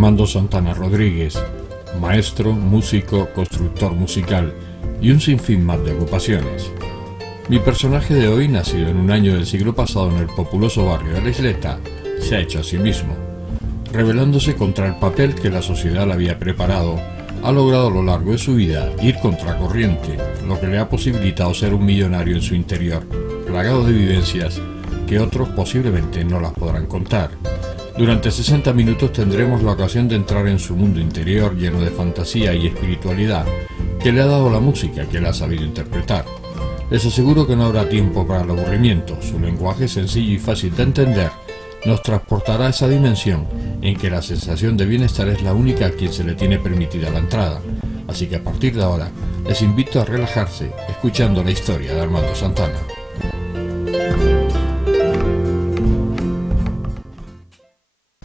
Armando Santana Rodríguez, maestro, músico, constructor musical y un sinfín más de ocupaciones. Mi personaje de hoy, nacido en un año del siglo pasado en el populoso barrio de La Isleta, se ha hecho a sí mismo. Rebelándose contra el papel que la sociedad le había preparado, ha logrado a lo largo de su vida ir contracorriente, lo que le ha posibilitado ser un millonario en su interior, plagado de vivencias que otros posiblemente no las podrán contar. Durante 60 minutos tendremos la ocasión de entrar en su mundo interior lleno de fantasía y espiritualidad que le ha dado la música que él ha sabido interpretar. Les aseguro que no habrá tiempo para el aburrimiento. Su lenguaje sencillo y fácil de entender nos transportará a esa dimensión en que la sensación de bienestar es la única a quien se le tiene permitida la entrada. Así que a partir de ahora les invito a relajarse escuchando la historia de Armando Santana.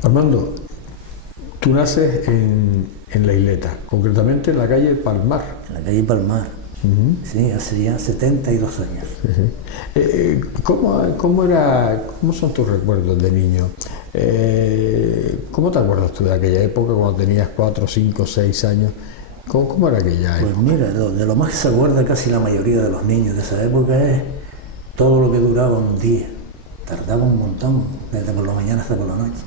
Armando, tú naces en La Isleta, concretamente en la calle Palmar. En la calle Palmar, sí, hace ya 72 años. ¿Cómo son tus recuerdos de niño? ¿Cómo te acuerdas tú de aquella época cuando tenías 4, 5, 6 años? ¿Cómo era aquella época? Pues mira, de lo más que se acuerda casi la mayoría de los niños de esa época es todo lo que duraba un día. Tardaba un montón, desde por la mañana hasta por la noche.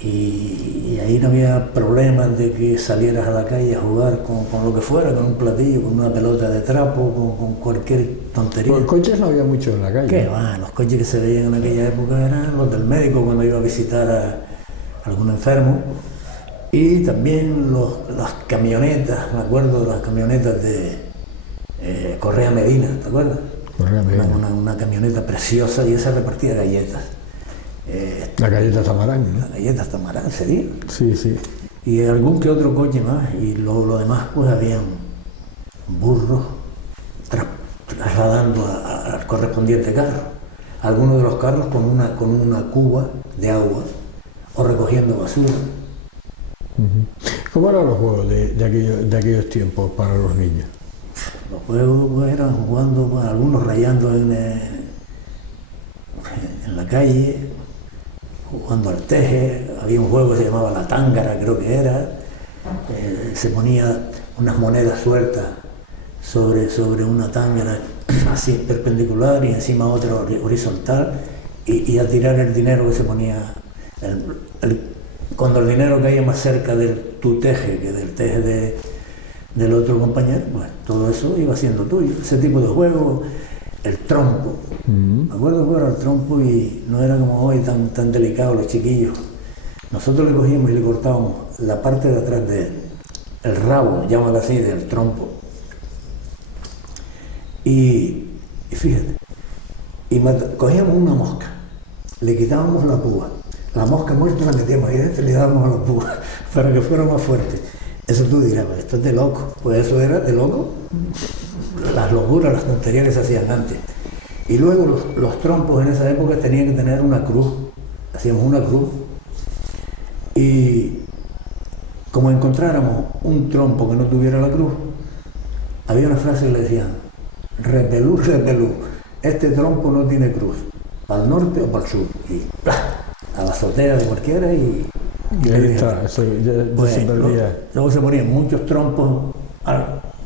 Y ahí no había problemas de que salieras a la calle a jugar con lo que fuera, con un platillo, con una pelota de trapo, con cualquier tontería. Pues coches no había mucho en la calle. ¿Qué va? Los coches que se veían en aquella época eran los del médico cuando iba a visitar a algún enfermo, y también las camionetas, me acuerdo de las camionetas de Correa Medina, ¿te acuerdas? Correa Medina. Una camioneta preciosa, y esa repartía galletas. La galleta Tamarán, ¿no? La galleta Tamarán sería. Sí, sí. Y algún que otro coche más, y lo demás pues habían burros trasladando al correspondiente carro. Algunos de los carros con una cuba de agua o recogiendo basura. ¿Cómo eran los juegos de aquellos tiempos para los niños? Los juegos pues, eran jugando, pues, algunos rayando en la calle, jugando al teje. Había un juego que se llamaba la tángara, creo que era. Se ponía unas monedas sueltas sobre una tángara así perpendicular y encima otra horizontal, y a tirar el dinero que se ponía. Cuando el dinero caía más cerca de tu teje que del teje del otro compañero, pues todo eso iba siendo tuyo. Ese tipo de juego, el trompo. Me acuerdo jugar al trompo, y no era como hoy tan delicado los chiquillos. Nosotros le cogíamos y le cortábamos la parte de atrás del rabo, llámalo así, del trompo. Y fíjate, cogíamos una mosca, le quitábamos la púa, la mosca muerta la metíamos ahí dentro y le dábamos a la púa para que fuera más fuerte. Eso tú dirás, esto es de loco. Pues eso era de loco, las locuras, las tonterías que se hacían antes. Y luego los trompos en esa época tenían que tener una cruz, hacíamos una cruz, y como encontráramos un trompo que no tuviera la cruz, había una frase que le decían: repelú, repelú, este trompo no tiene cruz, para el norte o para el sur, y a la azotea de cualquiera, y ahí está, eso ya se perdía. Luego se ponían muchos trompos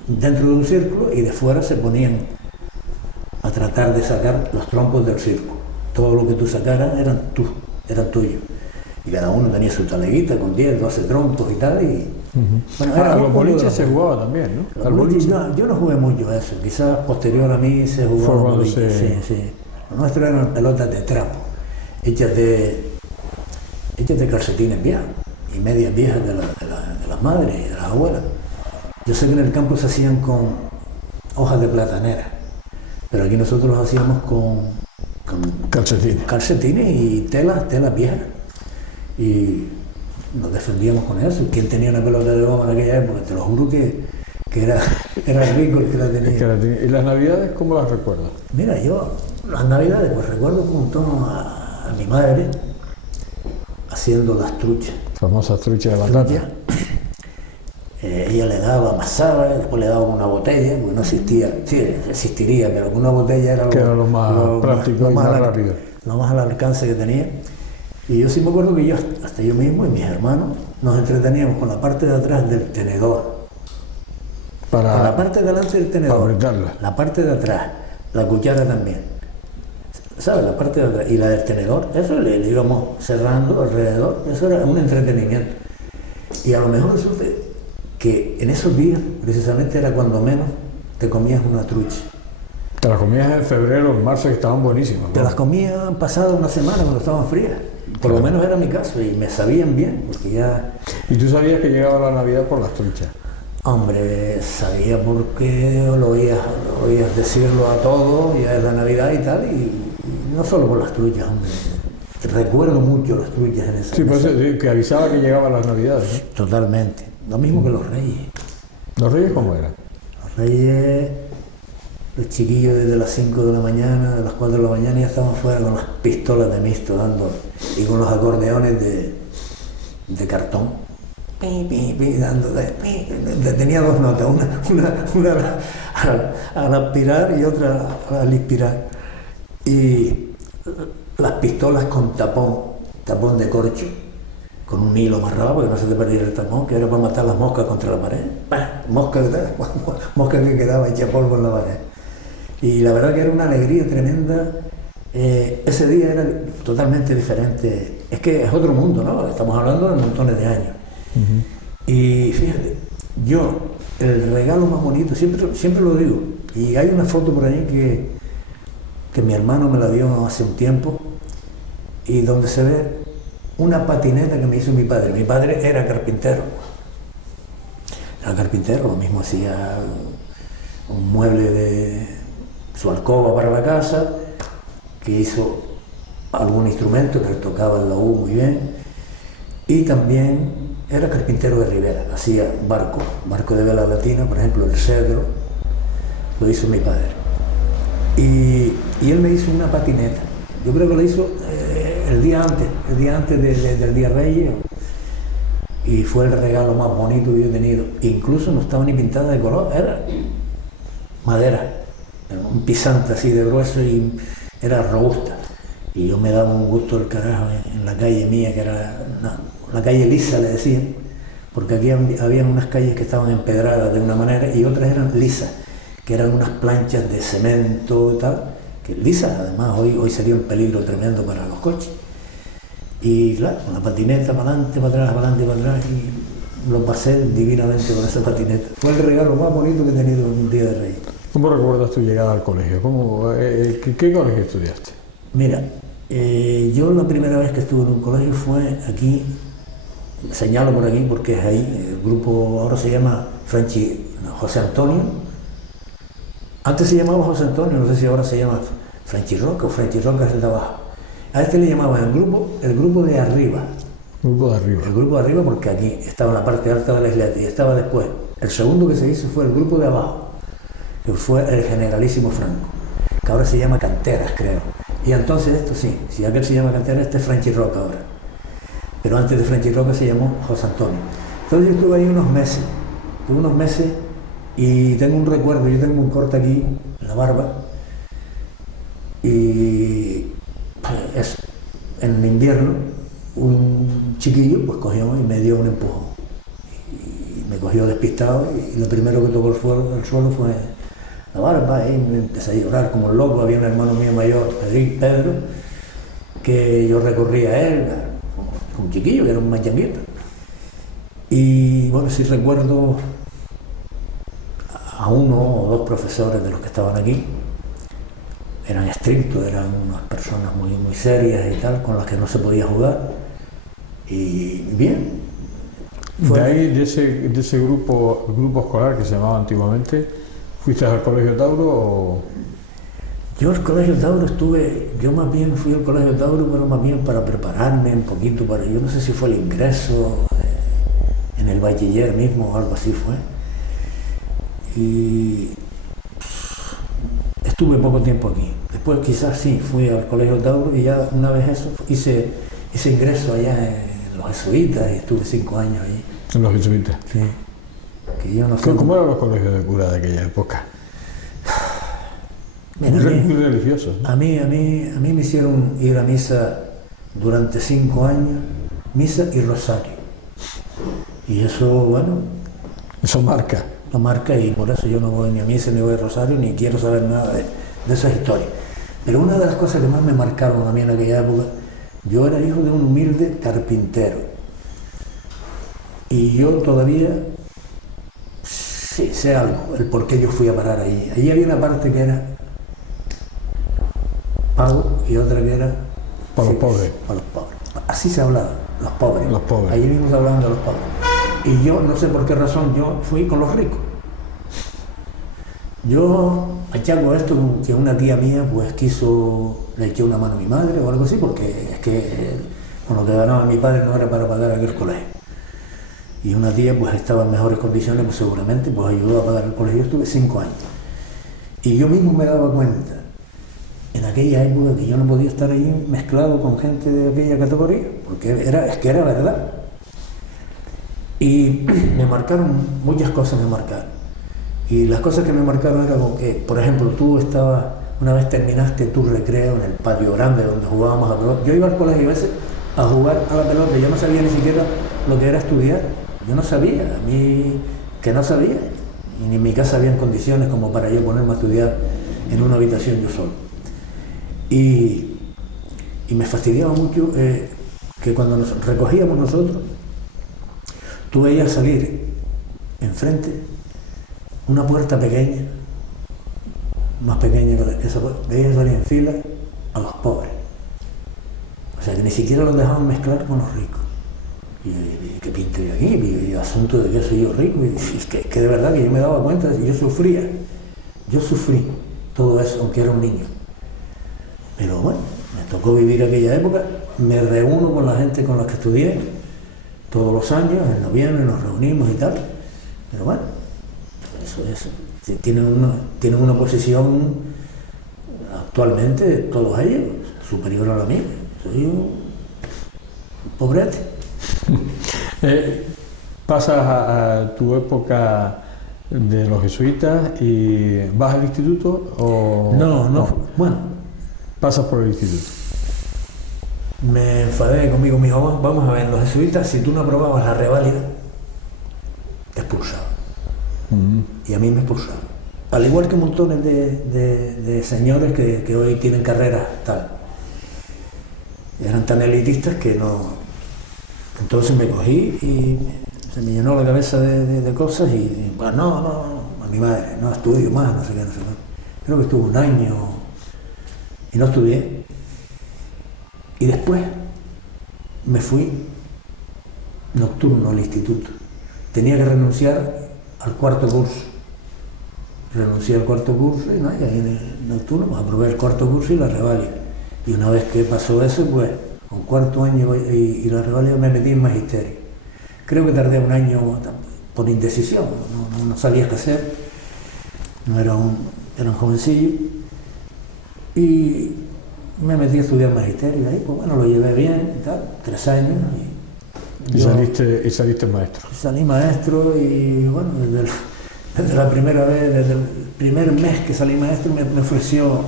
dentro de un círculo, y de fuera se ponían a tratar de sacar los trompos del círculo. Todo lo que tú sacaras eran tuyos. Y cada uno tenía su taleguita con 10, 12 trompos y tal. Y, bueno, a los boliches se jugaba también, ¿no? Los boliches, yo no jugué mucho a eso. Quizás posterior a mí se jugaba boliches. Sí. Lo nuestro eran pelotas de trapo, hechas de calcetines viejos y medias viejas de las madres y de las abuelas. Yo sé que en el campo se hacían con hojas de platanera, pero aquí nosotros los hacíamos con calcetines y telas viejas, y nos defendíamos con eso. ¿Quién tenía una pelota de goma en aquella época? Te lo juro que era rico el que la tenía. ¿Y las navidades cómo las recuerdas? Mira, yo las navidades pues recuerdo con un tono a mi madre haciendo las truchas. Famosas truchas de batata. Ella le daba, amasaba, después le daba una botella, porque no existía, sí, existiría, pero una botella era lo más práctico y más rápido. Lo más al alcance que tenía. Y yo sí me acuerdo que hasta yo mismo y mis hermanos, nos entreteníamos con la parte de atrás del tenedor. Con la parte de delante del tenedor, para apretarla. la parte de atrás, la cuchara también. ¿Sabes? La parte de atrás y la del tenedor, eso le íbamos cerrando alrededor, eso era un entretenimiento. Y a lo mejor resulta que en esos días, precisamente, era cuando menos te comías una trucha. Te las comías en febrero, en marzo, que estaban buenísimas, ¿no? Te las comía pasada una semana cuando estaban frías. Por lo menos era mi caso y me sabían bien, porque ya... ¿Y tú sabías que llegaba la Navidad por las truchas? Hombre, sabía porque lo oías decirlo a todos, ya es la Navidad y tal, y no solo por las truchas, hombre. Recuerdo mucho las truchas en esa... Sí, pues que avisaba que llegaban las Navidades, ¿no? Totalmente. Lo mismo que los reyes. ¿Los Reyes cómo eran? Los reyes, los chiquillos desde las 5 de la mañana, de las 4 de la mañana ya estaban fuera con las pistolas de misto dando, y con los acordeones de cartón. Pi, pi, pi, dando, tenía dos notas, una al aspirar y otra al inspirar. Y las pistolas con tapón de corcho, con un hilo amarrado porque no se te perdiera el tapón, que era para matar las moscas contra la pared. Mosca que quedaba hecha polvo en la pared. Y la verdad que era una alegría tremenda. Ese día era totalmente diferente. Es que es otro mundo, ¿no? Estamos hablando de montones de años. Y fíjate, el regalo más bonito, siempre lo digo, y hay una foto por ahí que mi hermano me la dio hace un tiempo, y donde se ve una patineta que me hizo mi padre. Mi padre era carpintero. Lo mismo hacía un mueble de su alcoba para la casa, que hizo algún instrumento que él tocaba el laúd muy bien, y también era carpintero de ribera, hacía barco de vela latina, por ejemplo, el Cedro, lo hizo mi padre. Y él me hizo una patineta. Yo creo que lo hizo el día antes del Día Reyes, y fue el regalo más bonito que yo he tenido. Incluso no estaba ni pintada de color, era madera, un pisante así de grueso y era robusta. Y yo me daba un gusto del carajo en la calle mía, que era la calle lisa, le decían, porque aquí había unas calles que estaban empedradas de una manera y otras eran lisas, que eran unas planchas de cemento y tal, que lisas, además hoy sería un peligro tremendo para los coches. Y claro, con la patineta para adelante, para atrás, para adelante, para atrás, y lo pasé divinamente con esa patineta. Fue el regalo más bonito que he tenido en un Día de Reyes. ¿Cómo recuerdas tu llegada al colegio? ¿Qué colegio estudiaste? Mira, yo la primera vez que estuve en un colegio fue aquí, señalo por aquí porque es ahí, el grupo ahora se llama José Antonio. Antes se llamaba José Antonio, no sé si ahora se llama Franchi Roca o Franchi Roca es el de abajo. A este le llamaban el grupo de arriba. Grupo de arriba. El grupo de arriba porque aquí estaba la parte alta de la isleta y estaba después. El segundo que se hizo fue el grupo de abajo, que fue el Generalísimo Franco, que ahora se llama Canteras, creo. Y entonces esto sí, si aquel se llama Canteras, este es Franchi Roca ahora. Pero antes de Franchi Roca se llamó José Antonio. Entonces yo estuve ahí unos meses y tengo un recuerdo, yo tengo un corte aquí en la barba y pues, en invierno un chiquillo pues cogió y me dio un empujón y me cogió despistado y lo primero que tocó el suelo fue la barba y me empecé a llorar como un loco. Había un hermano mío mayor, Pedro, que yo recorría a él, un chiquillo que era un machanguito. Y bueno, sí recuerdo a uno o dos profesores de los que estaban aquí. Eran estrictos, eran unas personas muy, muy serias y tal, con las que no se podía jugar. Y bien. De ahí, de ese grupo escolar que se llamaba antiguamente, ¿fuiste al Colegio Tauro o...? Yo al Colegio Tauro yo más bien fui al Colegio Tauro, pero más bien para prepararme un poquito, yo no sé si fue el ingreso en el bachiller mismo o algo así fue. Y estuve poco tiempo aquí. Después quizás sí, fui al Colegio Tauro y ya una vez eso, hice ingreso allá en los jesuitas y estuve 5 años allí. En los jesuitas. Sí. Que yo no sé. ¿Cómo eran los colegios de cura de aquella época? Mira, muy religiosos, ¿no? A mí me hicieron ir a misa durante 5 años, misa y rosario. Y eso, bueno, Eso marca. lo marca, y por eso yo no voy ni a misa, ni voy a rosario, ni quiero saber nada de esas historias. Pero una de las cosas que más me marcaron a mí en aquella época, yo era hijo de un humilde carpintero. Y yo todavía, sí, sé algo, el por qué yo fui a parar ahí. Allí había una parte que era pago y otra que era... Para los pobres. Para los pobres. Así se hablaba, los pobres. Los pobres. Allí mismo se hablaban de los pobres. Y yo, no sé por qué razón, yo fui con los ricos. Yo achaco esto que una tía mía pues le echó una mano a mi madre o algo así, porque es que con lo que ganaba mi padre no era para pagar aquel colegio. Y una tía pues estaba en mejores condiciones, pues seguramente pues ayudó a pagar el colegio. Yo estuve 5 años. Y yo mismo me daba cuenta, en aquella época, que yo no podía estar ahí mezclado con gente de aquella categoría, porque es que era verdad. Y me marcaron, muchas cosas me marcaron. Y las cosas que me marcaron eran como que, por ejemplo, tú estabas, una vez terminaste tu recreo en el patio grande donde jugábamos a pelota. Yo iba al colegio a veces a jugar a la pelota, yo no sabía ni siquiera lo que era estudiar. Yo no sabía, a mí que no sabía. Y ni en mi casa habían condiciones como para yo ponerme a estudiar en una habitación yo solo. Y me fastidiaba mucho que cuando nos recogíamos nosotros, tú veías salir enfrente una puerta pequeña, más pequeña que esa puerta, veías salir en fila a los pobres. O sea, que ni siquiera los dejaban mezclar con los ricos. Y ¿qué pinto yo aquí? Y asunto de que soy yo rico. Y es que de verdad que yo me daba cuenta, yo sufría. Yo sufrí todo eso, aunque era un niño. Pero bueno, me tocó vivir aquella época, me reúno con la gente con la que estudié todos los años, en noviembre nos reunimos y tal. Pero bueno, eso. Tienen una posición actualmente, todos ellos, superior a la mía. Soy un pobrete. Pasas a tu época de los jesuitas y vas al instituto o... No. Bueno, pasas por el instituto. me enfadé conmigo mismo. Vamos a ver, los jesuitas, si tú no aprobabas la reválida, te expulsaban. Y a mí me expulsaron. Al igual que montones de señores que hoy tienen carreras tal. Eran tan elitistas que no... Entonces me cogí y se me llenó la cabeza de cosas y bueno, no, a mi madre, no estudio más, no sé qué. Creo que estuve 1 año y no estudié. Y después me fui nocturno al instituto. Tenía que renunciar al 4º curso. Renuncié al 4º curso y ahí en el nocturno pues aprobé el 4º curso y la reválida. Y una vez que pasó eso, pues con 4º año y la reválida me metí en magisterio. Creo que tardé 1 año por indecisión, no sabía qué hacer, era un jovencillo. Y me metí a estudiar magisterio, y ahí pues bueno, lo llevé bien y tal, 3 años. Y saliste maestro. Salí maestro y bueno, desde la primera vez, desde el primer mes que salí maestro me ofreció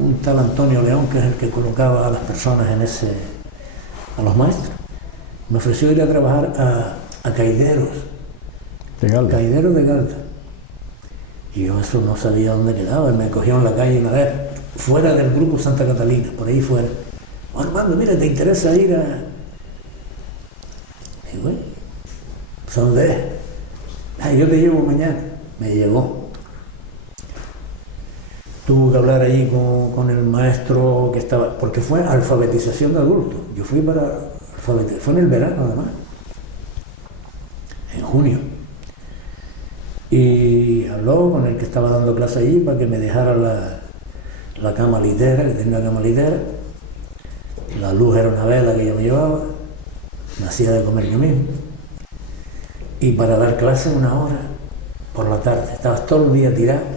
un tal Antonio León, que es el que colocaba a las personas a los maestros. Me ofreció ir a trabajar a caideros. De Galda. Caideros de Galda. Y yo eso no sabía dónde quedaba, me cogieron en la calle una vez, fuera del grupo Santa Catalina, por ahí fuera. Oh, Armando, mira, ¿te interesa ir a...? Y bueno, pues ¿a dónde es? Yo te llevo mañana. Me llevó. Tuve que hablar allí con el maestro que estaba, porque fue alfabetización de adultos. Yo fui para alfabetización, fue en el verano además, en junio. Y habló con el que estaba dando clase allí para que me dejara la cama litera, que tenía cama litera. La luz era una vela que yo me llevaba, me hacía de comer yo mismo. Y para dar clase 1 hora por la tarde, estabas todo el día tirado.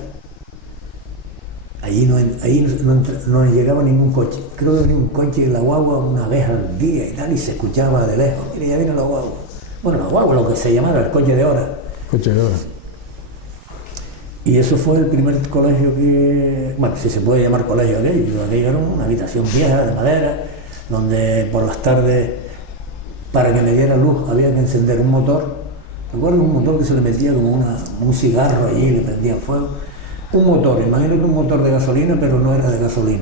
Allí no llegaba ningún coche. Creo que venía un coche de la guagua 1 vez al día y tal, y se escuchaba de lejos. Mira, ya viene la guagua. Bueno, la guagua, lo que se llamara el coche de hora. Coche de hora. Y eso fue el primer colegio que, bueno, si se puede llamar colegio aquello era una habitación vieja de madera, donde por las tardes, para que me diera luz, había que encender un motor. Recuerdo un motor que se le metía como un cigarro allí y le prendía fuego. Un motor, imagínate un motor de gasolina, pero no era de gasolina.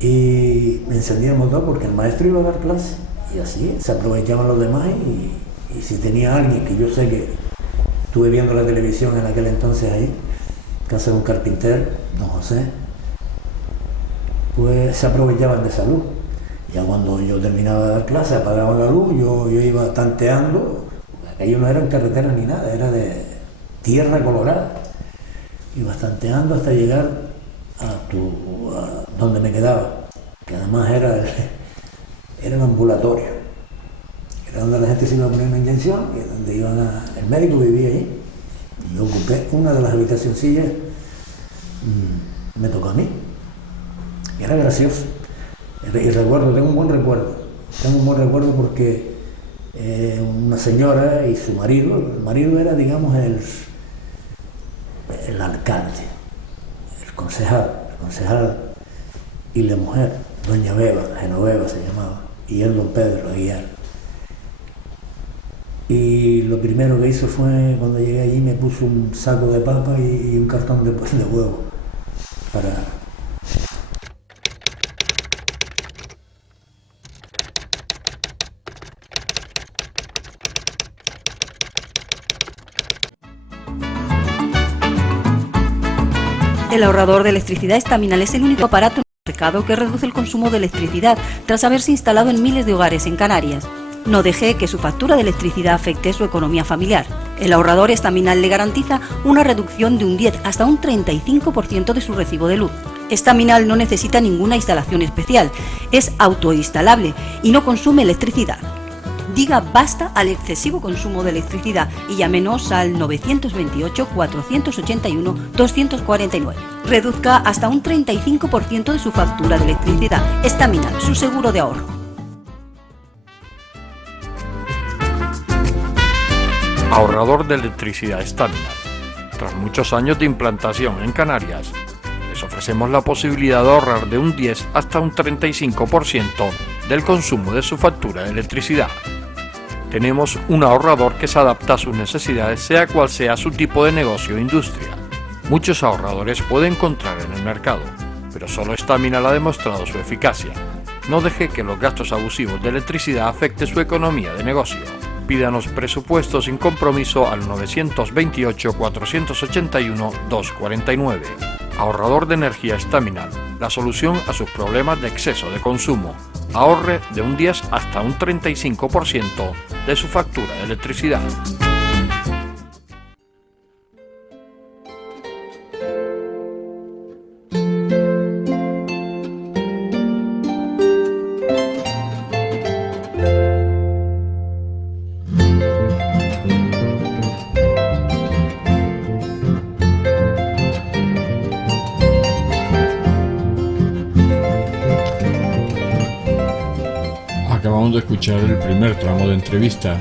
Y me encendía el motor porque el maestro iba a dar clase y así se aprovechaban los demás y si tenía alguien que yo sé que estuve viendo la televisión en aquel entonces ahí, casa de un carpintero, don José, pues se aprovechaban de esa luz. Ya cuando yo terminaba de dar clase, apagaban la luz, yo iba tanteando, aquello no eran carreteras ni nada, era de tierra colorada. Iba tanteando hasta llegar a donde me quedaba, que además era el ambulatorio, era donde la gente se iba a poner una inyección y donde el médico vivía allí. Y yo ocupé una de las habitacioncillas, me tocó a mí, y era gracioso. Y recuerdo, tengo un buen recuerdo porque una señora y su marido, el marido era, digamos, el alcalde, el concejal y la mujer, doña Beba, Genoveva se llamaba, y él don Pedro Aguiar. Y lo primero que hizo fue, cuando llegué allí, me puso un saco de papa y un cartón de huevo para... El ahorrador de electricidad Estaminal es el único aparato en el mercado que reduce el consumo de electricidad tras haberse instalado en miles de hogares en Canarias. No deje que su factura de electricidad afecte su economía familiar. El ahorrador Estaminal le garantiza una reducción de un 10 hasta un 35% de su recibo de luz. Estaminal no necesita ninguna instalación especial, es autoinstalable y no consume electricidad. Diga basta al excesivo consumo de electricidad y llámenos al 928-481-249. Reduzca hasta un 35% de su factura de electricidad. Estaminal, su seguro de ahorro. Ahorrador de electricidad Estaminal. Tras muchos años de implantación en Canarias, les ofrecemos la posibilidad de ahorrar de un 10 hasta un 35% del consumo de su factura de electricidad. Tenemos un ahorrador que se adapta a sus necesidades, sea cual sea su tipo de negocio o industria. Muchos ahorradores puede encontrar en el mercado, pero solo Estaminal ha demostrado su eficacia. No deje que los gastos abusivos de electricidad afecten su economía de negocio. Pídanos presupuesto sin compromiso al 928-481-249. Ahorrador de energía Estaminal, la solución a sus problemas de exceso de consumo. Ahorre de un 10 hasta un 35% de su factura de electricidad. Acabamos de escuchar el primer tramo de entrevista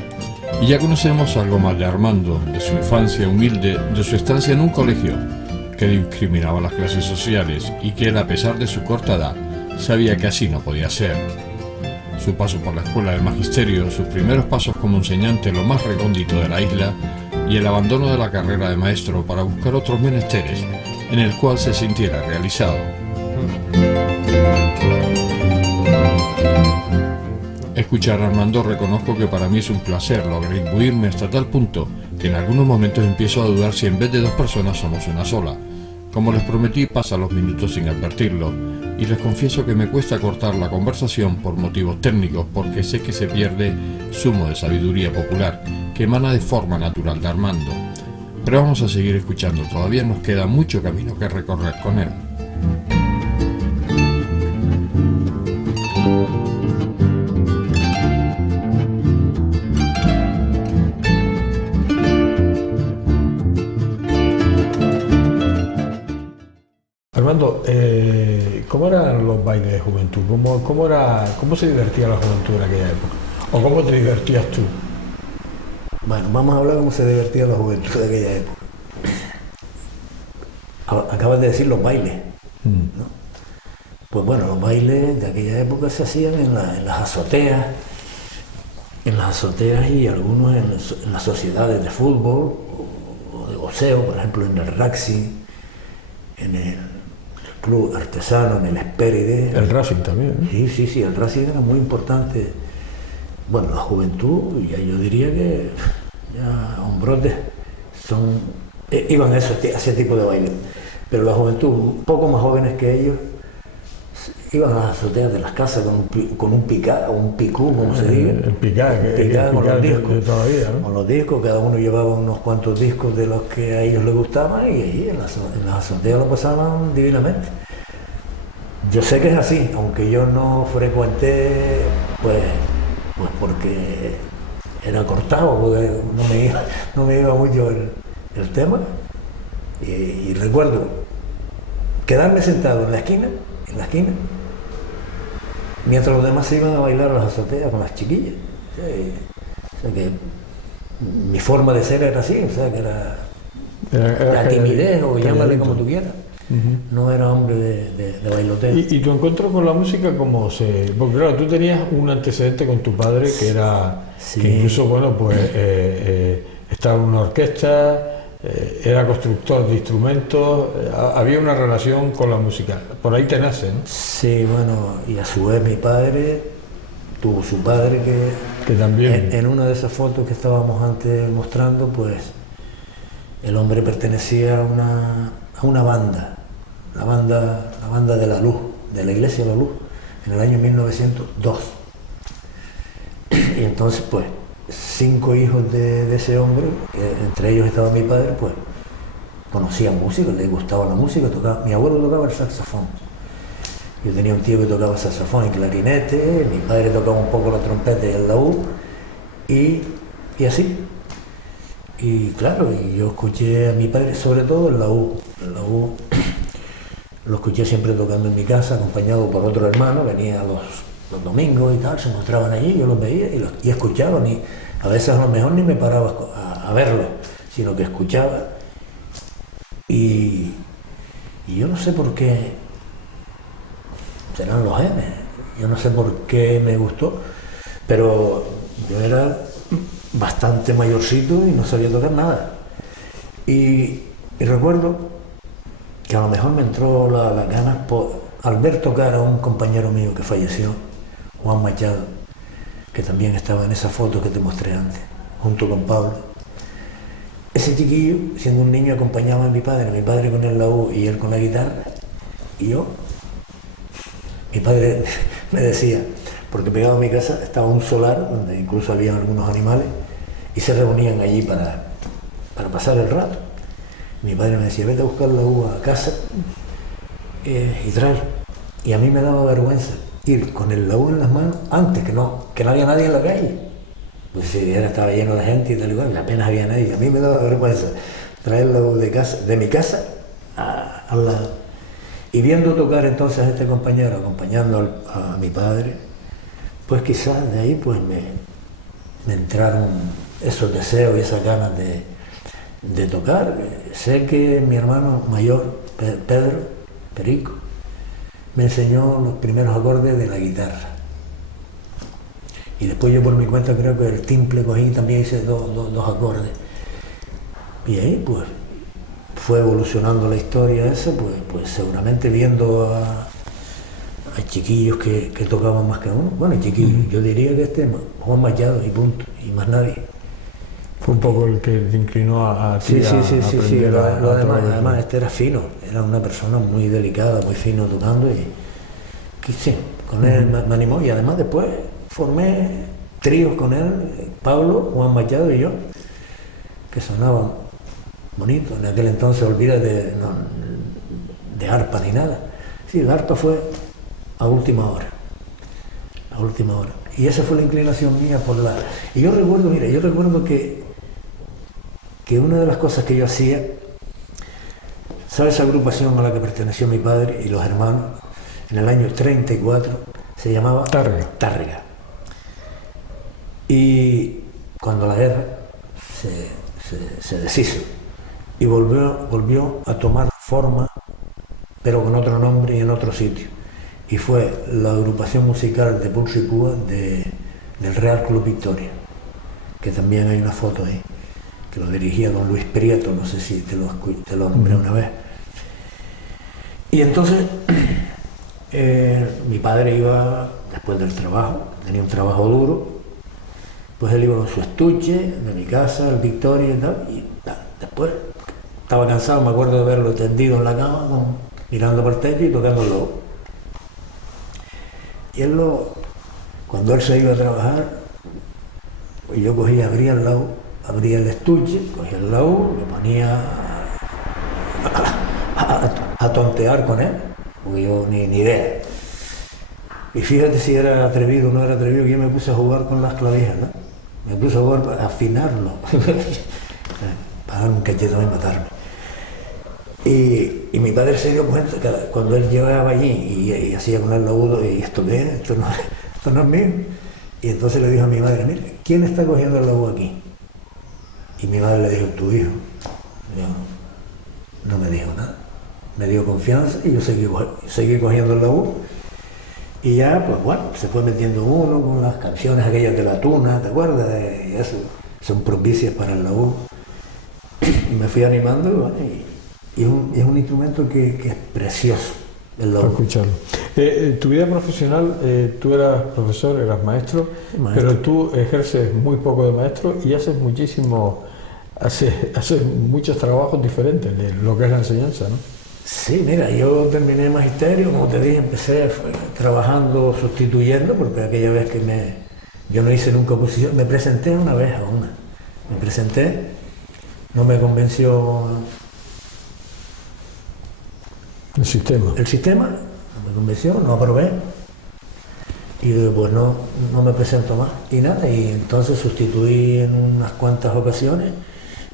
y ya conocemos algo más de Armando, de su infancia humilde, de su estancia en un colegio que discriminaba las clases sociales y que él, a pesar de su corta edad, sabía que así no podía ser. Su paso por la escuela del magisterio, sus primeros pasos como enseñante en lo más recóndito de la isla y el abandono de la carrera de maestro para buscar otros menesteres en el cual se sintiera realizado. Escuchar a Armando, reconozco que para mí es un placer lograr imbuirme hasta tal punto que en algunos momentos empiezo a dudar si en vez de dos personas somos una sola. Como les prometí, pasan los minutos sin advertirlo, y les confieso que me cuesta cortar la conversación por motivos técnicos, porque sé que se pierde zumo de sabiduría popular que emana de forma natural de Armando. Pero vamos a seguir escuchando, todavía nos queda mucho camino que recorrer con él. Armando, ¿cómo eran los bailes de juventud? ¿Cómo se divertía la juventud en aquella época? ¿O cómo te divertías tú? Bueno, vamos a hablar cómo se divertía la juventud de aquella época. acabas de decir los bailes, ¿no? Pues bueno, los bailes de aquella época se hacían en las azoteas, y algunos en las sociedades de fútbol o de boxeo, por ejemplo en el Racing, en el Club Artesano, en el Hespéride. El Racing también, ¿eh? Sí, el Racing era muy importante. Bueno, la juventud, ya yo diría que ya hombrotes iban a ese tipo de baile, pero la juventud, un poco más jóvenes que ellos, iban a las azoteas de las casas con un picá o un picú, como se diga. El picá con los discos. de toda la vida, ¿no? Con los discos, cada uno llevaba unos cuantos discos de los que a ellos les gustaban, y ahí en las azoteas lo pasaban divinamente. Yo sé que es así, aunque yo no frecuenté, pues porque era cortado, porque no me iba mucho el tema. Y recuerdo quedarme sentado en la esquina, mientras los demás se iban a bailar a las azoteas con las chiquillas. O sea que mi forma de ser era así, o sea que era la timidez, o llámale como tú quieras. No era hombre de bailoteo. ¿Y tu encuentro con la música cómo se...? Porque claro, tú tenías un antecedente con tu padre que era... Sí. Que incluso, bueno, pues estaba en una orquesta, era constructor de instrumentos, había una relación con la música. Por ahí te nace, ¿no? Sí, bueno, y a su vez mi padre tuvo su padre que también... En una de esas fotos que estábamos antes mostrando, pues el hombre pertenecía a una banda, la banda de la Luz, de la Iglesia de la Luz, en el año 1902. Y entonces, pues, 5 hijos de ese hombre, entre ellos estaba mi padre, pues conocían música, les gustaba la música, mi abuelo tocaba el saxofón. Yo tenía un tío que tocaba saxofón y clarinete, mi padre tocaba un poco la trompeta y el laúd, y así. Y claro, y yo escuché a mi padre, sobre todo el laúd. El laúd lo escuché siempre tocando en mi casa, acompañado por otro hermano, venía los domingos y tal, se encontraban allí, yo los veía y escuchaban, y a veces a lo mejor ni me paraba a verlos, sino que escuchaba. Y yo no sé por qué, serán los genes, yo no sé por qué me gustó, pero yo era bastante mayorcito y no sabía tocar nada. Y recuerdo que a lo mejor me entró las ganas al ver tocar a un compañero mío que falleció, Juan Machado, que también estaba en esa foto que te mostré antes, junto con Pablo. Ese chiquillo, siendo un niño, acompañaba a mi padre con el laúd y él con la guitarra, y yo, mi padre me decía, porque pegado a mi casa estaba un solar donde incluso había algunos animales y se reunían allí para pasar el rato. Mi padre me decía, vete a buscar la uva a casa y tráelo. Y a mí me daba vergüenza ir con el laúd en las manos antes que no había nadie en la calle. Pues si estaba lleno de gente y tal igual, apenas había nadie. Y a mí me daba vergüenza traer el laúd de mi casa al lado. Y viendo tocar entonces a este compañero, acompañando a mi padre, pues quizás de ahí pues me entraron esos deseos y esas ganas de tocar. Sé que mi hermano mayor, Pedro, Perico, me enseñó los primeros acordes de la guitarra. Y después yo por mi cuenta creo que el timple cogí y también hice dos acordes. Y ahí pues fue evolucionando la historia esa, pues seguramente viendo a chiquillos que tocaban más que uno. Bueno, chiquillos, yo diría que Juan Machado y punto, y más nadie. Fue un poco el que te inclinó a ti sí, aprender además este era fino, era una persona muy delicada, muy fino tocando, y sí, con él me animó, y además después formé tríos con él, Pablo, Juan Machado y yo, que sonaban bonito. En aquel entonces, olvídate de arpa ni nada. Sí, la arpa fue a última hora. Y esa fue la inclinación mía por la... Y yo recuerdo que una de las cosas que yo hacía, ¿sabes esa agrupación a la que perteneció mi padre y los hermanos? En el año 34 se llamaba Tárrega. Y cuando la guerra se deshizo y volvió a tomar forma, pero con otro nombre y en otro sitio. Y fue la agrupación musical de Pulso y Púa del Real Club Victoria, que también hay una foto ahí, que lo dirigía don Luis Prieto, no sé si te lo nombré una vez. Y entonces mi padre iba, después del trabajo, tenía un trabajo duro, pues él iba con su estuche de mi casa, el Victoria y tal, después estaba cansado, me acuerdo de verlo tendido en la cama, mirando por el techo y tocando el lobo. Y cuando él se iba a trabajar, pues yo cogía, abría el laúd, abría el estuche, cogía el laúd, me ponía a tontear con él, porque yo ni idea. Y fíjate si era atrevido o no era atrevido, que yo me puse a jugar con las clavijas, ¿no? Me puse a jugar para afinarlo, para dar un cachetón y matarme. Y mi padre se dio cuenta que cuando él llegaba allí y hacía con el laúd, y ¿esto qué es? Esto no es mío. Y entonces le dijo a mi madre, mira, ¿quién está cogiendo el laúd aquí? Y mi madre le dijo, tu hijo. Yo, no me dijo nada. Me dio confianza y yo seguí cogiendo el laúd. Y ya, pues bueno, se fue metiendo uno con las canciones aquellas de la tuna, ¿te acuerdas? Y eso, son propicias para el laúd. Y me fui animando y bueno, y es un instrumento que es precioso, el laúd. Para escucharlo. Tu vida profesional, tú eras profesor, eras maestro, pero tú ejerces muy poco de maestro y haces muchos trabajos diferentes de lo que es la enseñanza, ¿no? Sí, mira, yo terminé magisterio, como te dije, empecé trabajando, sustituyendo, porque aquella vez que yo no hice nunca oposición, me presenté una vez a una. Me presenté, no me convenció el sistema. El sistema no me convenció, no aprobé. Y pues no me presento más. Y nada, y entonces sustituí en unas cuantas ocasiones,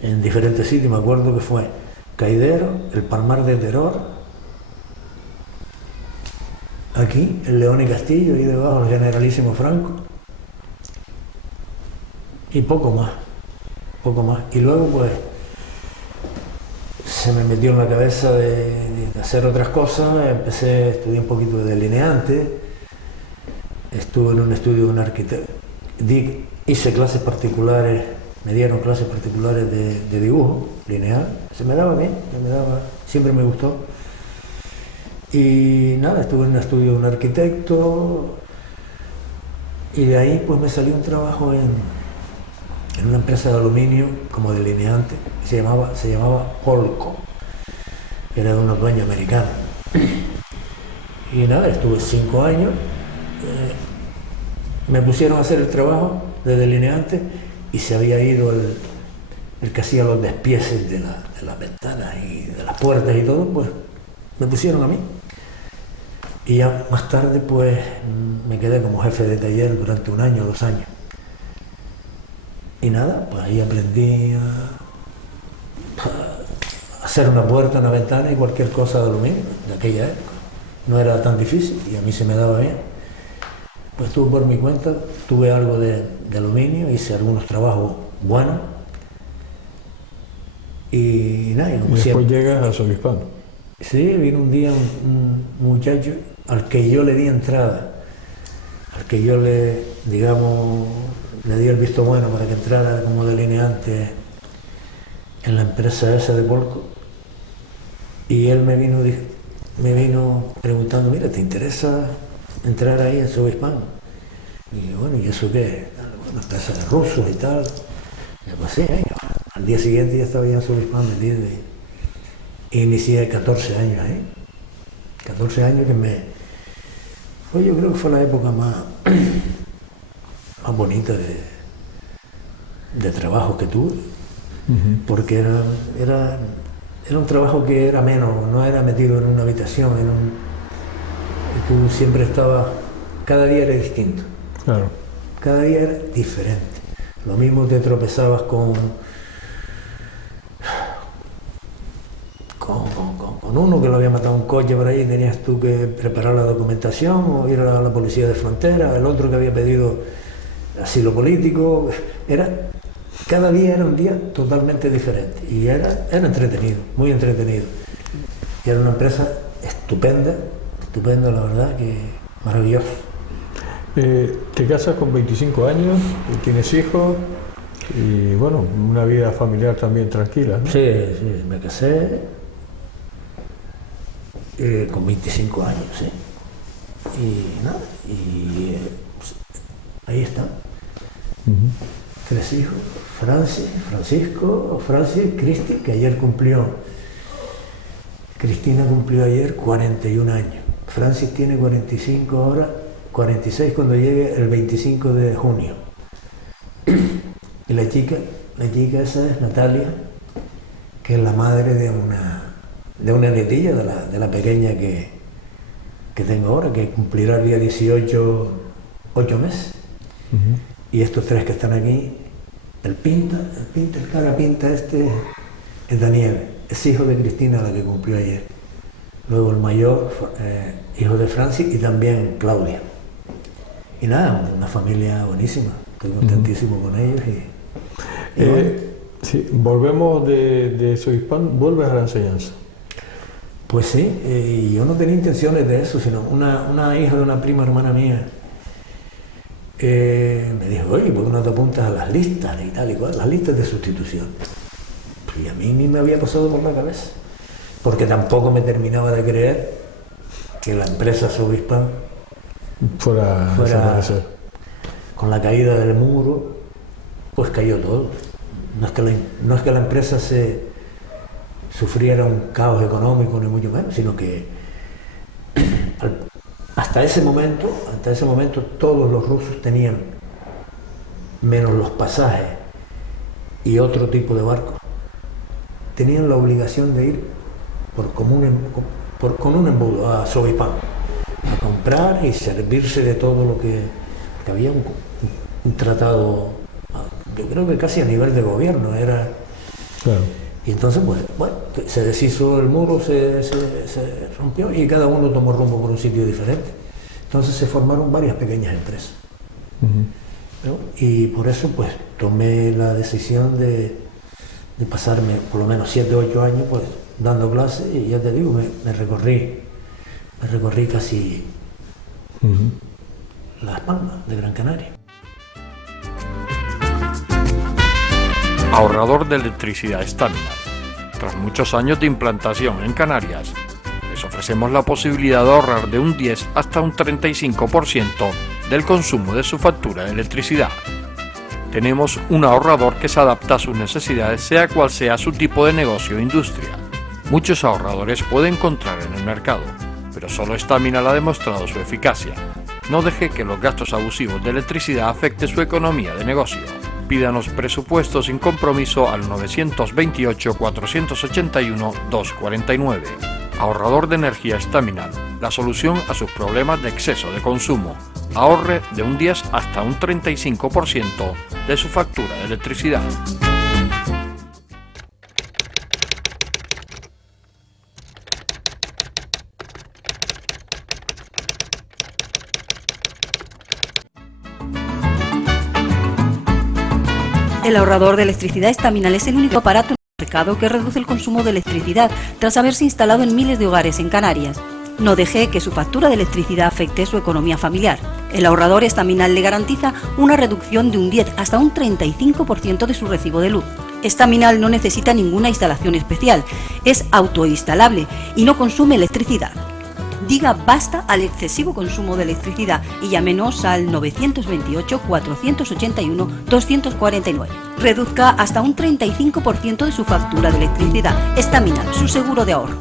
en diferentes sitios, me acuerdo que fue Caidero, el Palmar de Teror, aquí, el León y Castillo, ahí debajo, el Generalísimo Franco, y poco más. Y luego pues se me metió en la cabeza de hacer otras cosas, estudié un poquito de delineante, estuve en un estudio de un arquitecto, hice clases particulares, me dieron clases particulares de dibujo lineal, se me daba bien, siempre me gustó. Y nada, estuve en un estudio de un arquitecto y de ahí pues me salió un trabajo en una empresa de aluminio como delineante, se llamaba Polco, que era de unos dueños americanos. Y nada, estuve 5 años, me pusieron a hacer el trabajo de delineante y se había ido el que hacía los despieces de las ventanas y de las puertas y todo, pues me pusieron a mí. Y ya más tarde pues me quedé como jefe de taller durante 1 año, 2 años. Y nada, pues ahí aprendí a hacer una puerta, una ventana y cualquier cosa de aluminio de aquella época. No era tan difícil y a mí se me daba bien. Pues tuve por mi cuenta, tuve algo de aluminio, hice algunos trabajos buenos. Y nada, y después llegas a Sobispano. Sí, vino un día un muchacho al que yo le di entrada, al que yo le di el visto bueno para que entrara como delineante en la empresa esa de Polco. Y él me vino preguntando, mira, ¿te interesa entrar ahí en Sobispano? Y bueno, ¿y eso qué? Una empresa de rusos y tal. Y pues sí, al día siguiente ya estaba ya en Sobispano metido y inicié 14 años ahí. 14 años que pues yo creo que fue la época más bonita de trabajo que tuve, porque era un trabajo que era menos, no era metido en una habitación, tú siempre estabas, cada día era distinto, claro. Cada día era diferente. Lo mismo te tropezabas con uno que lo había matado un coche por ahí y tenías tú que preparar la documentación o ir a la policía de frontera, el otro que había pedido asilo político, cada día era un día totalmente diferente y era entretenido, muy entretenido. Y era una empresa estupenda, la verdad, que maravilloso. Te casas con 25 años, tienes hijos y bueno, una vida familiar también tranquila, ¿no? Sí, me casé con 25 años, sí. Y nada, pues, ahí está. 3 hijos, Francis, Cristi, que ayer Cristina cumplió ayer 41 años. Francis tiene 45 ahora, 46 cuando llegue el 25 de junio. Y la chica esa es Natalia, que es la madre de una nietilla, de la pequeña que tengo ahora, que cumplirá el día 18, 8 meses. Y estos 3 que están aquí, el cara pinta este, es Daniel, es hijo de Cristina, la que cumplió ayer. Luego el mayor, hijo de Francis, y también Claudia. Y nada, una familia buenísima, estoy contentísimo con ellos. Y bueno. Sí, volvemos de Sobispán, vuelves a la enseñanza. Pues sí, yo no tenía intenciones de eso, sino una hija de una prima hermana mía me dijo, oye, ¿por qué no te apuntas a las listas y tal y cual? Las listas de sustitución. Y a mí ni me había pasado por la cabeza, porque tampoco me terminaba de creer que la empresa Sobispán fuera con la caída del muro, pues cayó todo. No es que la empresa sufriera un caos económico, ni mucho menos, sino que hasta ese momento todos los rusos tenían, menos los pasajes y otro tipo de barcos, tenían la obligación de ir con un embudo a Sobispán, a comprar y servirse de todo lo que había un tratado, yo creo que casi a nivel de gobierno era. Claro. Y entonces, pues, bueno, se deshizo el muro, se rompió y cada uno tomó rumbo por un sitio diferente. Entonces se formaron varias pequeñas empresas. ¿No? Y por eso, pues, tomé la decisión de pasarme por lo menos 7 o 8 años, pues, dando clases, y ya te digo, me recorrí casi Las Palmas de Gran Canaria. Ahorrador de electricidad Staminar. Tras muchos años de implantación en Canarias, les ofrecemos la posibilidad de ahorrar de un 10 hasta un 35% del consumo de su factura de electricidad. Tenemos un ahorrador que se adapta a sus necesidades, sea cual sea su tipo de negocio o industria. Muchos ahorradores puede encontrar en el mercado, pero solo Staminar ha demostrado su eficacia. No deje que los gastos abusivos de electricidad afecten su economía de negocio. Pídanos presupuesto sin compromiso al 921-481-249. Ahorrador de energía Staminar, la solución a sus problemas de exceso de consumo. Ahorre de un 10 hasta un 35% de su factura de electricidad. El ahorrador de electricidad Staminar es el único aparato en el mercado que reduce el consumo de electricidad tras haberse instalado en miles de hogares en Canarias. No deje que su factura de electricidad afecte su economía familiar. El ahorrador Staminar le garantiza una reducción de un 10 hasta un 35% de su recibo de luz. Staminar no necesita ninguna instalación especial, es autoinstalable y no consume electricidad. Diga basta al excesivo consumo de electricidad y llámenos al 928-481-249. Reduzca hasta un 35% de su factura de electricidad. Staminar, su seguro de ahorro.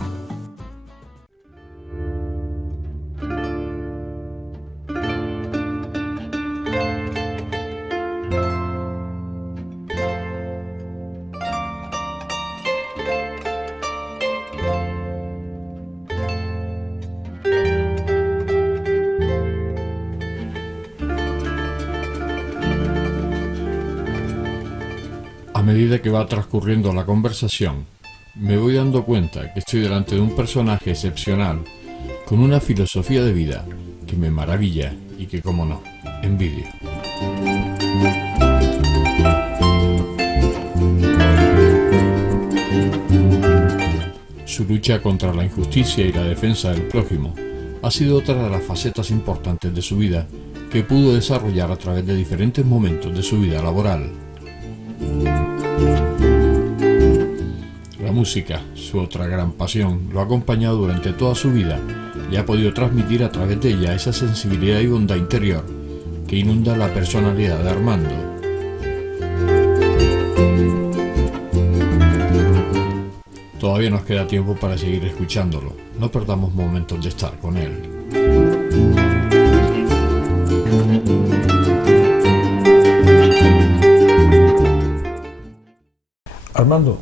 A medida que va transcurriendo la conversación, me voy dando cuenta que estoy delante de un personaje excepcional, con una filosofía de vida que me maravilla y que, como no, envidio. Su lucha contra la injusticia y la defensa del prójimo ha sido otra de las facetas importantes de su vida que pudo desarrollar a través de diferentes momentos de su vida laboral. La música, su otra gran pasión, lo ha acompañado durante toda su vida y ha podido transmitir a través de ella esa sensibilidad y bondad interior que inunda la personalidad de Armando. Todavía nos queda tiempo para seguir escuchándolo, no perdamos momentos de estar con él. Armando,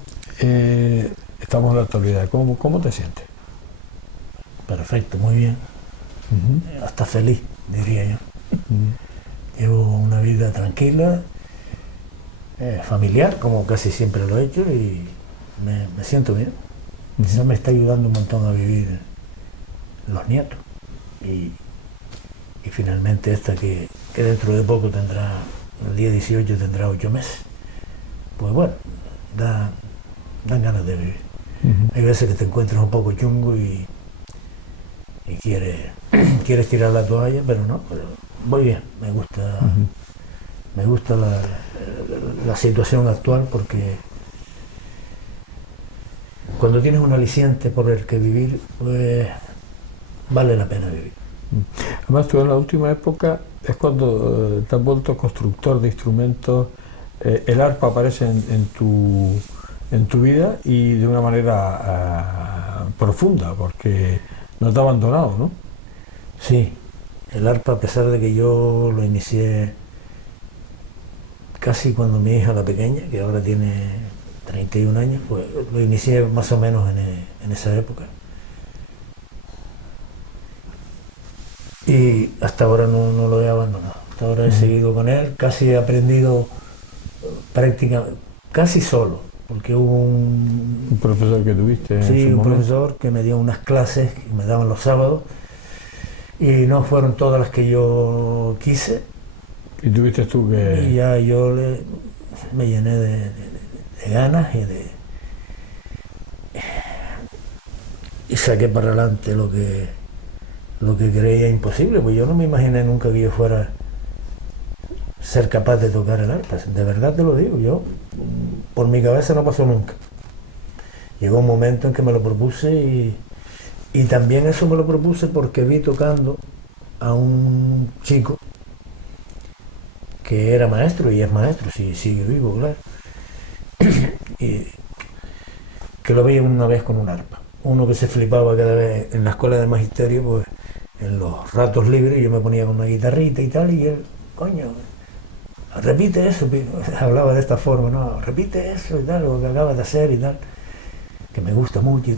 estamos en la actualidad, ¿cómo te sientes? Perfecto, muy bien. Hasta feliz, diría yo. Llevo una vida tranquila, familiar, como casi siempre lo he hecho, y me siento bien. Eso me está ayudando un montón a vivir los nietos. Y finalmente esta que dentro de poco tendrá, el día 18 tendrá 8 meses. Pues bueno, dan ganas de vivir. Hay veces que te encuentras un poco chungo y quieres tirar la toalla, pero no, pero voy bien, me gusta la situación actual, porque cuando tienes un aliciente por el que vivir, pues vale la pena vivir. Además, tú en la última época es cuando te has vuelto constructor de instrumentos. El arpa aparece en tu vida y de una manera profunda, porque no te ha abandonado, ¿no? Sí, el arpa, a pesar de que yo lo inicié casi cuando mi hija, la pequeña, que ahora tiene 31 años, pues lo inicié más o menos en esa época. Y hasta ahora no lo he abandonado. Hasta ahora he seguido con él, casi he aprendido prácticamente, casi solo, porque hubo un profesor que tuviste. Sí, un profesor que me dio unas clases que me daban los sábados, y no fueron todas las que yo quise. ¿Y tuviste tú que...? Y ya yo me llené de ganas y saqué para adelante lo que creía imposible, pues yo no me imaginé nunca que yo fuera ser capaz de tocar el arpa. De verdad te lo digo, yo por mi cabeza no pasó nunca. Llegó un momento en que me lo propuse y también eso me lo propuse porque vi tocando a un chico que era maestro y es maestro, sigue vivo, claro, y que lo veía una vez con un arpa. Uno que se flipaba cada vez en la escuela de magisterio, pues en los ratos libres yo me ponía con una guitarrita y tal, y él, coño, repite eso, hablaba de esta forma, no, repite eso y tal, lo que acabas de hacer y tal, que me gusta mucho.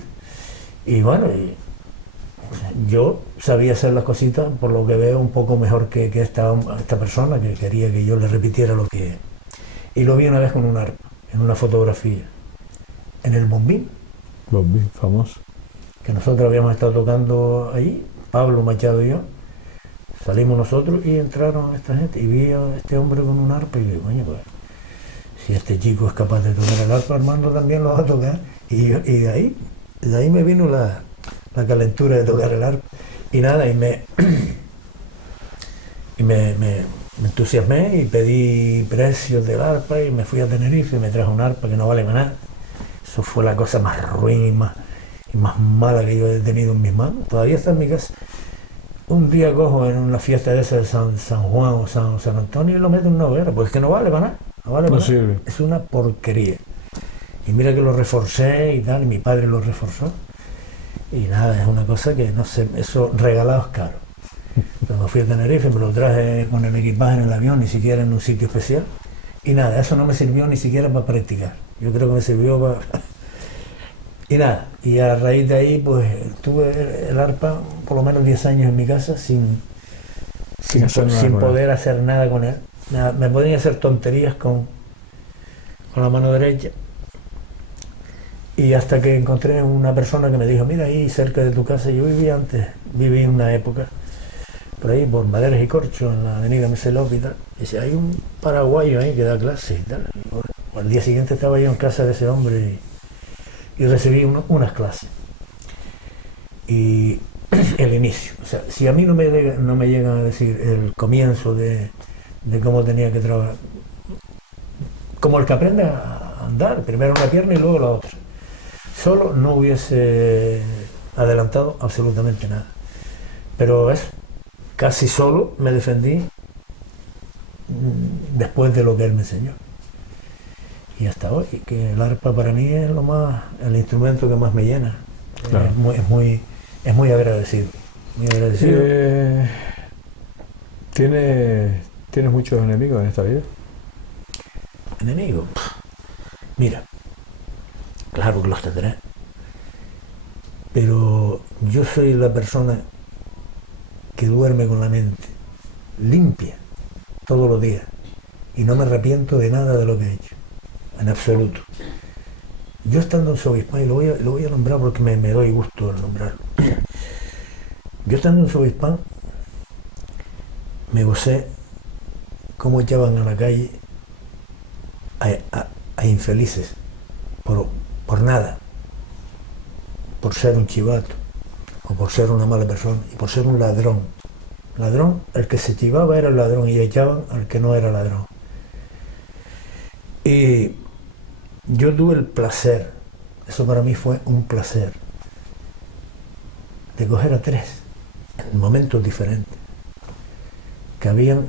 Y bueno, yo sabía hacer las cositas, por lo que veo, un poco mejor que esta persona, que quería que yo le repitiera lo que... Y lo vi una vez con un arpa, en una fotografía, en el Bombín. Bombín, famoso. Que nosotros habíamos estado tocando ahí, Pablo Machado y yo. Salimos nosotros y entraron esta gente, y vi a este hombre con un arpa y digo, coño, pues, si este chico es capaz de tocar el arpa, Armando también lo va a tocar. Y de ahí me vino la calentura de tocar el arpa. Y nada, y me entusiasmé y pedí precios del arpa y me fui a Tenerife y me trajo un arpa que no vale nada. Eso fue la cosa más ruin y más mala que yo he tenido en mis manos. Todavía está en mi casa. Un día cojo en una fiesta de esa de San Juan o San Antonio y lo meto en una hoguera, pues es que no vale para nada. No vale para nada. Es una porquería. Y mira que lo reforcé y tal, y mi padre lo reforzó. Y nada, es una cosa que no sé, eso regalado es caro. Pero me fui a Tenerife, me lo traje con el equipaje en el avión, ni siquiera en un sitio especial. Y nada, eso no me sirvió ni siquiera para practicar. Yo creo que me sirvió para... Y nada, y a raíz de ahí, pues tuve el arpa por lo menos 10 años en mi casa sin poder hacer nada con él. Nada, me podía hacer tonterías con la mano derecha. Y hasta que encontré una persona que me dijo, mira, ahí cerca de tu casa, yo viví una época, por ahí, por Maderas y Corcho, en la avenida Meselop y tal. Y dice, hay un paraguayo ahí que da clases y tal. Y al día siguiente estaba yo en casa de ese hombre y recibí unas clases. y el inicio. O sea, si a mí no me llegan a decir el comienzo de cómo tenía que trabajar, como el que aprende a andar, primero una pierna y luego la otra, solo no hubiese adelantado absolutamente nada. Pero eso, casi solo me defendí después de lo que él me enseñó. Y hasta hoy, que el arpa para mí es el instrumento que más me llena. Claro. Es muy agradecido. Muy agradecido. ¿Tienes muchos enemigos en esta vida? ¿Enemigos? Mira, claro que los tendré. Pero yo soy la persona que duerme con la mente limpia todos los días y no me arrepiento de nada de lo que he hecho, en absoluto. Yo estando en Sobispán, y lo voy a nombrar porque me doy gusto al nombrarlo. Yo estando en Sobispán me gocé cómo echaban a la calle a infelices por nada, por ser un chivato o por ser una mala persona y por ser un ladrón. Ladrón, el que se chivaba era el ladrón y echaban al que no era ladrón. Y yo tuve el placer, eso para mí fue un placer, de coger a 3 en momentos diferentes, que habían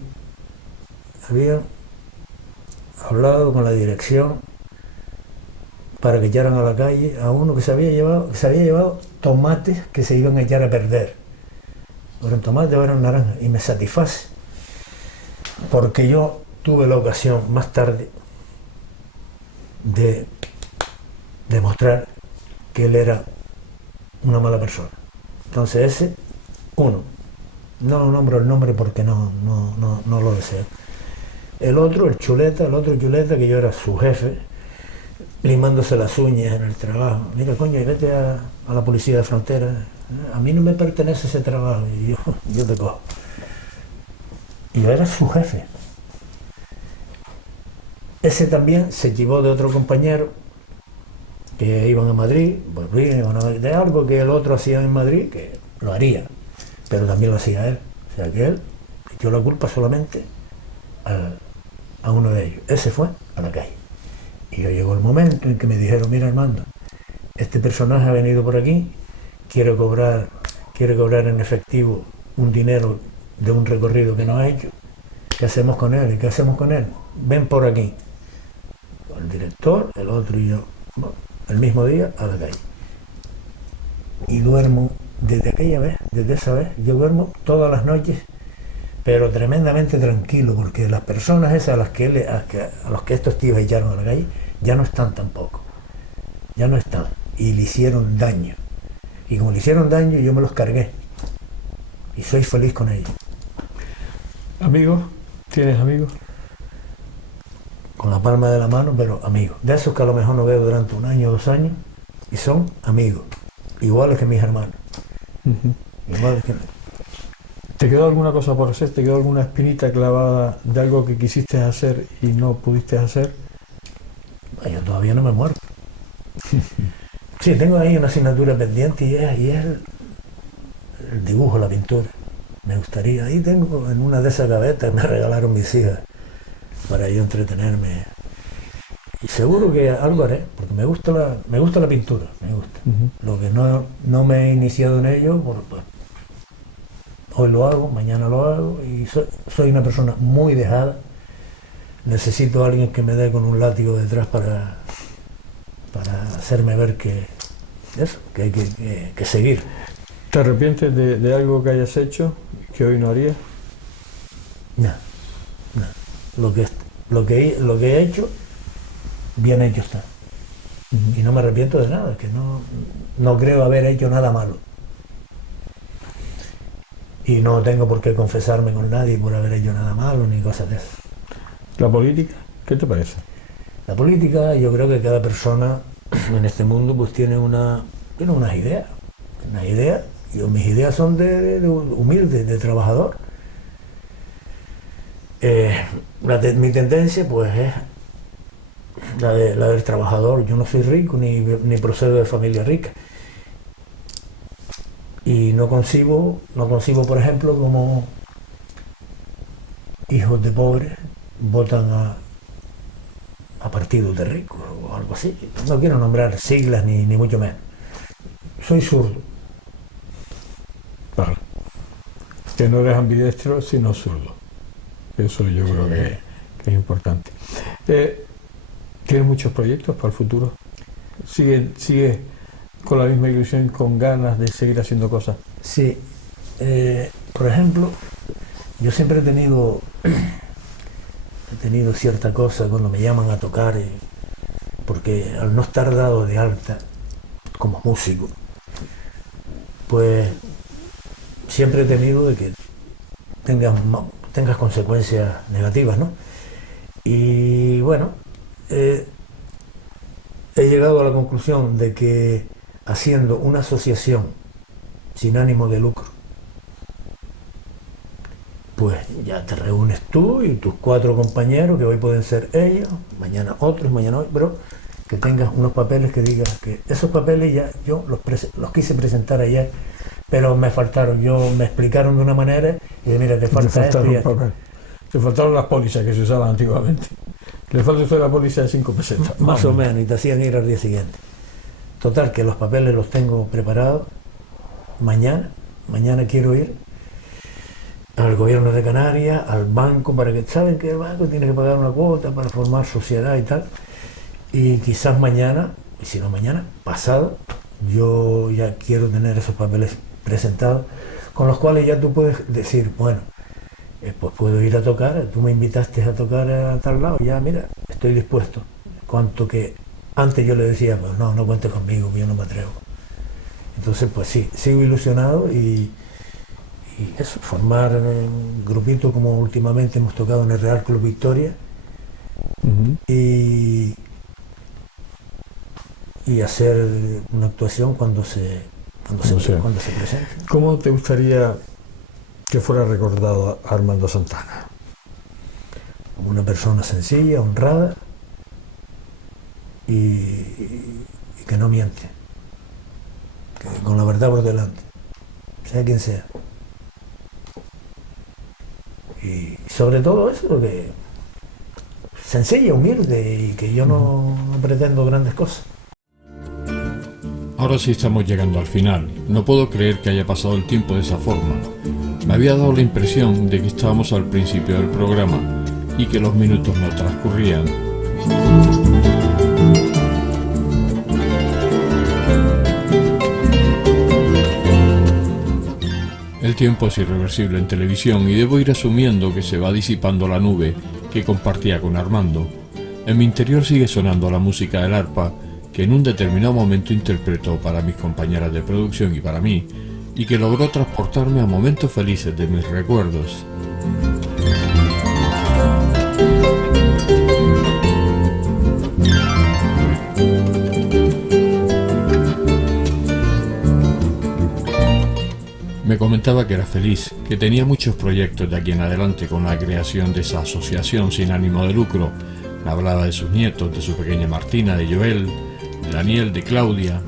hablado con la dirección para que echaran a la calle a uno que se había llevado tomates que se iban a echar a perder. O eran tomates o eran naranjas, y me satisface, porque yo tuve la ocasión más tarde de demostrar que él era una mala persona. Entonces ese, uno, no lo nombro el nombre porque no lo deseo. El otro chuleta, que yo era su jefe, limándose las uñas en el trabajo. Mira, coño, vete a la policía de frontera. A mí no me pertenece ese trabajo y yo te cojo. Y yo era su jefe. Ese también se chivó de otro compañero que iban a Madrid, volvían de algo que el otro hacía en Madrid, que lo haría, pero también lo hacía él. O sea que él echó la culpa solamente a uno de ellos. Ese fue a la calle. Y yo llegó el momento en que me dijeron, mira Armando, este personaje ha venido por aquí, quiere cobrar en efectivo un dinero de un recorrido que no ha hecho. ¿Qué hacemos con él? ¿Y qué hacemos con él? Ven por aquí. El director, el otro y yo, bueno, el mismo día a la calle. Y duermo desde esa vez, yo duermo todas las noches, pero tremendamente tranquilo, porque las personas esas a los que estos tíos echaron a la calle, ya no están tampoco. Ya no están. Y le hicieron daño. Y como le hicieron daño, yo me los cargué. Y soy feliz con ellos. ¿Amigos? ¿Tienes amigos? Con la palma de la mano, pero amigos. De esos que a lo mejor no veo durante 1 año o 2 años, y son amigos. Iguales que mis hermanos. Iguales que... ¿Te quedó alguna cosa por hacer? ¿Te quedó alguna espinita clavada de algo que quisiste hacer y no pudiste hacer? Yo todavía no me he muerto. Sí, tengo ahí una asignatura pendiente y es el dibujo, la pintura. Me gustaría. Ahí tengo en una de esas gavetas, me regalaron mis hijas para yo entretenerme. Y seguro que algo haré, porque me gusta la pintura, me gusta. Lo que no me he iniciado en ello, pues, hoy lo hago, mañana lo hago, y soy una persona muy dejada. Necesito a alguien que me dé con un látigo detrás para hacerme ver que hay que seguir. ¿Te arrepientes de algo que hayas hecho que hoy no harías? No. Lo que he hecho, bien hecho está. Y no me arrepiento de nada, que no creo haber hecho nada malo. Y no tengo por qué confesarme con nadie por haber hecho nada malo ni cosas de eso. ¿La política? ¿Qué te parece? La política, yo creo que cada persona en este mundo pues tiene unas ideas. Mis ideas son de humilde, de trabajador. Mi tendencia pues es la del trabajador. Yo no soy rico ni procedo de familia rica, Y no concibo, por ejemplo, como hijos de pobres votan a partidos de ricos o algo así. No quiero nombrar siglas ni mucho menos. Soy zurdo. Vale. Que no eres ambidestro, sino zurdo. Eso yo creo que es importante. ¿Tienes muchos proyectos para el futuro? ¿Sigue con la misma ilusión, con ganas de seguir haciendo cosas? Sí. Por ejemplo, yo siempre he tenido cierta cosa cuando me llaman a tocar, porque al no estar dado de alta como músico, pues siempre he temido de que tengas consecuencias negativas, ¿no? Y bueno, he llegado a la conclusión de que haciendo una asociación sin ánimo de lucro, pues ya te reúnes tú y tus 4 compañeros, que hoy pueden ser ellos, mañana otros, mañana otros, pero que tengas unos papeles que digas que esos papeles ya yo los quise presentar ayer, pero me faltaron, me explicaron de una manera y de mira, te falta esto y esto. Te faltaron las pólizas que se usaban antiguamente. Le falta usted la póliza de 5 pesetas. Más o menos, y te hacían ir al día siguiente. Total, que los papeles los tengo preparados. Mañana quiero ir al gobierno de Canarias, al banco, para que saben que el banco tiene que pagar una cuota para formar sociedad y tal. Y quizás mañana, y si no mañana, pasado, yo ya quiero tener esos papeles presentados, con los cuales ya tú puedes decir, bueno, pues puedo ir a tocar, tú me invitaste a tocar a tal lado, ya mira, estoy dispuesto. Cuanto que antes yo le decía, pues no cuentes conmigo, yo no me atrevo. Entonces, pues sí, sigo ilusionado y eso, formar un grupito como últimamente hemos tocado en el Real Club Victoria, y hacer una actuación cuando se presente. ¿Cómo te gustaría que fuera recordado Armando Santana? Como una persona sencilla, honrada y que no miente, que con la verdad por delante, sea quien sea. Y sobre todo eso, que sencilla, humilde, y que yo no pretendo grandes cosas. Ahora sí estamos llegando al final. No puedo creer que haya pasado el tiempo de esa forma. Me había dado la impresión de que estábamos al principio del programa y que los minutos no transcurrían. El tiempo es irreversible en televisión y debo ir asumiendo que se va disipando la nube que compartía con Armando. En mi interior sigue sonando la música del arpa que en un determinado momento interpretó para mis compañeras de producción y para mí, y que logró transportarme a momentos felices de mis recuerdos. Me comentaba que era feliz, que tenía muchos proyectos de aquí en adelante con la creación de esa asociación sin ánimo de lucro. Me hablaba de sus nietos, de su pequeña Martina, de Joel, de Daniel, de Claudia,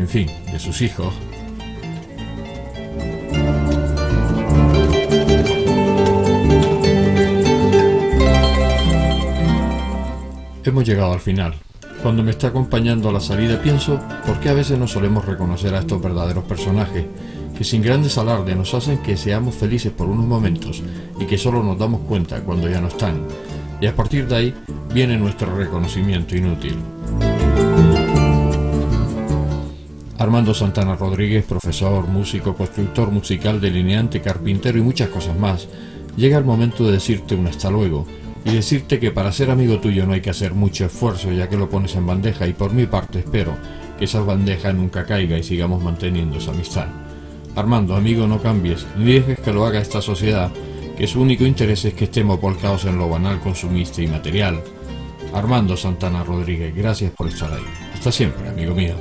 en fin, de sus hijos. Hemos llegado al final. Cuando me está acompañando a la salida pienso por qué a veces no solemos reconocer a estos verdaderos personajes, que sin grandes alardes nos hacen que seamos felices por unos momentos y que solo nos damos cuenta cuando ya no están. Y a partir de ahí viene nuestro reconocimiento inútil. Armando Santana Rodríguez, profesor, músico, constructor musical, delineante, carpintero y muchas cosas más, llega el momento de decirte un hasta luego y decirte que para ser amigo tuyo no hay que hacer mucho esfuerzo, ya que lo pones en bandeja, y por mi parte espero que esa bandeja nunca caiga y sigamos manteniendo esa amistad. Armando, amigo, no cambies, ni dejes que lo haga esta sociedad, que su único interés es que estemos volcados en lo banal, consumista y material. Armando Santana Rodríguez, gracias por estar ahí. Hasta siempre, amigo mío.